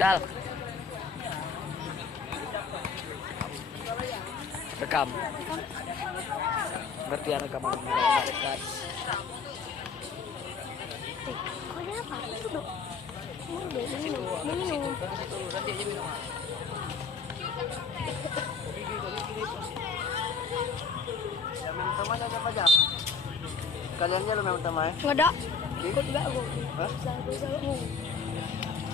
Dal. Rekam. Berarti anak kamu dekat. Kenapa? Duduk. Minum. Nanti aja minum. Ya minum temannya siapa aja? Kalian aja lo minum teman. Nggak ada. Ikut nggak aku? Hah? Sama.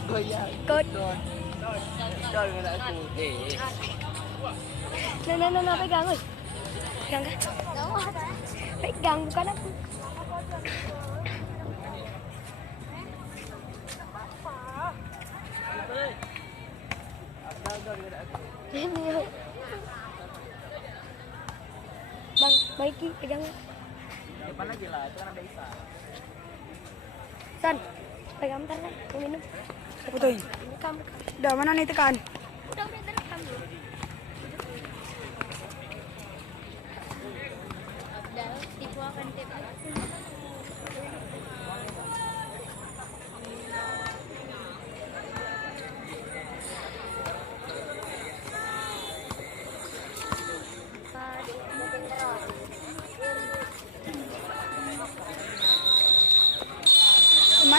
Oh iya. Ikut. Kau nggak aku. Nah, pegang, oi. Pegang kan? Pegang, bukan aku. Ini, oi. Bang, baiki, pegang. Depan aja lah, itu kan ada Isa. San, pegang bentar kan, mau minum. Apa tuh? Rekam. Udah mana nih tekan? Udah direkam dulu. Udah, tipu akan tipu.